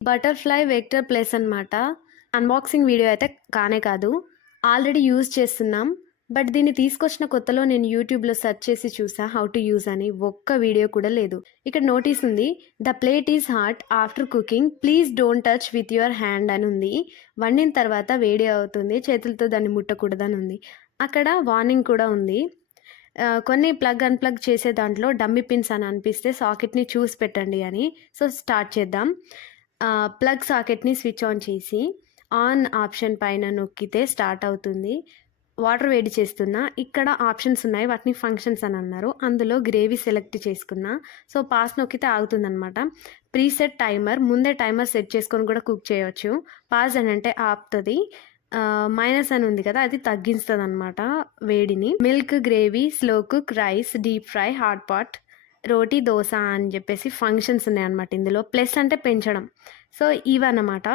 Butterfly vector plus అనమాట. Unboxing video అయితే కానే కాదు. ఆల్రెడీ యూజ్ చేస్తున్నాం. బట్ దీన్ని తీసుకొచ్చిన కొత్తలో నేను యూట్యూబ్‌లో సెర్చ్ చేసి చూసా హౌ టు యూజ్ అని. ఒక్క వీడియో కూడా లేదు. ఇక్కడ నోటీస్ ఉంది. The plate is hot after cooking. Please don't touch with your hand అని ఉంది. వండిన తర్వాత వేడి అవుతుంది. చేతులతో దాన్ని ముట్టకూడదని ఉంది. అక్కడ వార్నింగ్ కూడా ఉంది. కొన్ని ప్లగ్ అన్‌ప్లగ్ చేసే దాంట్లో డమ్మీ పిన్స్ అని అనిపిస్తే సాకెట్‌ని చూసి పెట్టండి అని. సో స్టార్ట్ చేద్దాం. ప్లగ్ సాకెట్‌ని స్విచ్ ఆన్ చేసి ఆన్ ఆప్షన్ పైన నొక్కితే స్టార్ట్ అవుతుంది. వాటర్ వేడి చేస్తున్నా. ఇక్కడ ఆప్షన్స్ ఉన్నాయి. వాటిని ఫంక్షన్స్ అని అన్నారు. అందులో గ్రేవీ సెలెక్ట్ చేసుకున్నా. సో పాస్ నొక్కితే ఆగుతుందనమాట. ప్రీసెట్ టైమర్, ముందే టైమర్ సెట్ చేసుకొని కూడా కుక్ చేయవచ్చు. పాజ్ అని అంటే ఆపుతుంది. మైనస్ అని ఉంది కదా, అది తగ్గిస్తుంది అనమాట వేడిని. Milk, gravy, slow cook, rice, deep fry, hot pot, roti, dosa అని చెప్పేసి ఫంక్షన్స్ ఉన్నాయన్నమాట ఇందులో. ప్లస్ అంటే పెంచడం. సో ఇవన్నమాట.